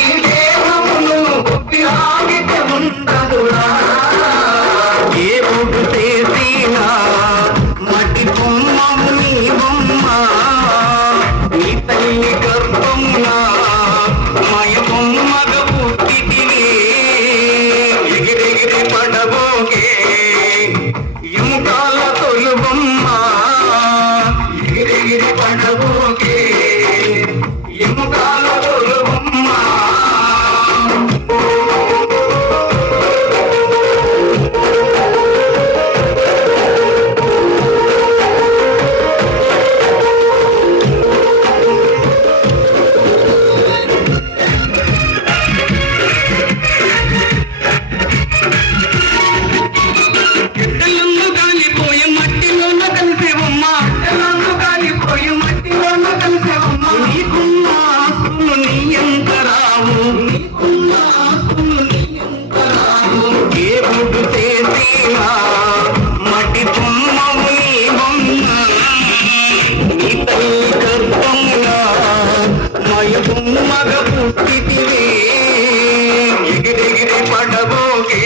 ఈ దేహమును ఊపిరాగితే ఉండదురా. ఏ బొడ్డు చేసినా మట్టి బొమ్మము నీ బొమ్మ, నీ తల్లి గర్భమునా మాయ బొమ్మగ పుట్టితివి. ఎగిరెగిరి పడబోకే ఎముకాల తొలి బొమ్మ, ఎగిరెగిరి పడబోకే ఎముకాల తొలి బొమ్మ. ఎట్టెలందు గాలిపోయి మట్టిలోన కలిసేవమ్మ, ఎట్టెలందు గాలిపోయి మట్టిలోన కలిసేవమ్మ. నీకున్న ఆస్తులు నీ ఎంత రావు, నీకున్న ఆస్తులు నీ ఎంత రావు. ఏ బొడ్డు చేసినా మట్టి బొమ్మము నీ బొమ్మ, నీ తల్లి గర్భమునా మాయ బొమ్మగ పుట్టితివి. ఎగిరెగిరి పడబోకే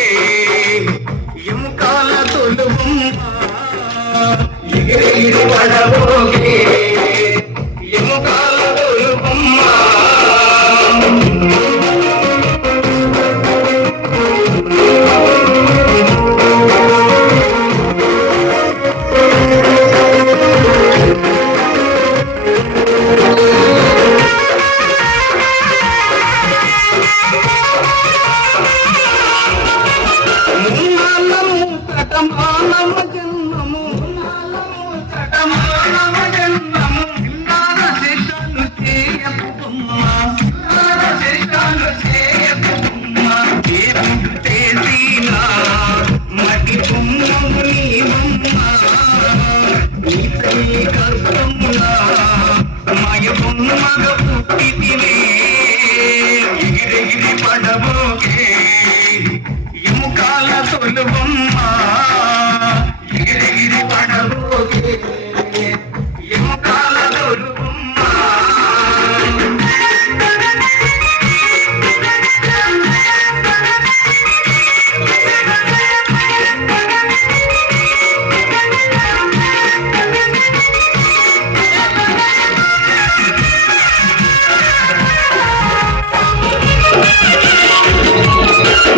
ఎముకాల తొలి బొమ్మ, ఎగిరెగిరి పడబోకే ఎముకాల తొలి బొమ్మ. మున్నాళ్ళము కటమానమ జన్మము, మున్నాళ్ళము కటమానమ జన్మము. ఇన్నార శేషాలు చేయకు బొమ్మ, ఇన్నార శేషాలు చేయకు బొమ్మ. ఏ బొడ్డు చేసినా మట్టి బొమ్మము నీ బొమ్మ, నీ తల్లి గర్భమునా మాయ బొమ్మగ పుట్టితివి. ఎగిరెగిరి పడబోకే ఎముకాల తొలి బొమ్మ, ఎగిరెగిరి పడబోకే ఎముకాల తొలి బొమ్మ.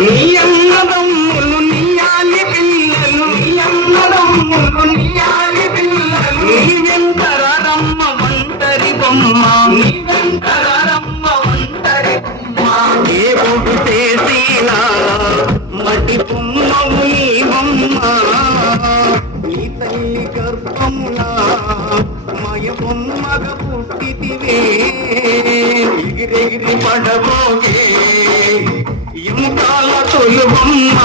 నీ అన్నదమ్ములు నీయాలి పిల్లలు, నీ అన్నదమ్ములు నీయాలి పిల్లలు. నీ వెంటరమ్మ ఒంటరి బొమ్మ, నీ వెంటరమ్మ ఒంటరి బొమ్మ. ఏ బొడ్డు చేసినా మట్టి బొమ్మము నీ బొమ్మ, నీ తల్లి గర్భమునా మాయ బొమ్మగ పుట్టితివి. ఎగిరెగిరి పడబోకే ఎముకాల తొలి బొమ్మ,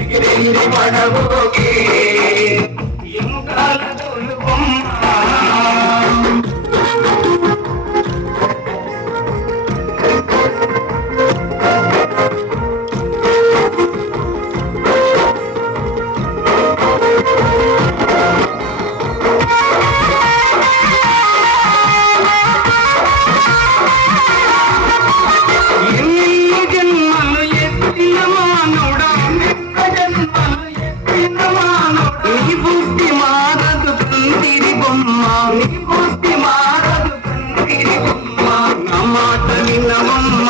ఎగిరెగిరి పడబోకే ఎముకాల తొలి బొమ్మ. ఎన్ని జన్మలు ఎత్తిన మానవుడా, ఎన్ని జన్మలు ఎత్తిన మానవుడా. నీ బుద్ధి మారదు కందిరి బొమ్మ, నీ బుద్ధి మారదు కందిరి బొమ్మ. నా మాట వినవమ్మ,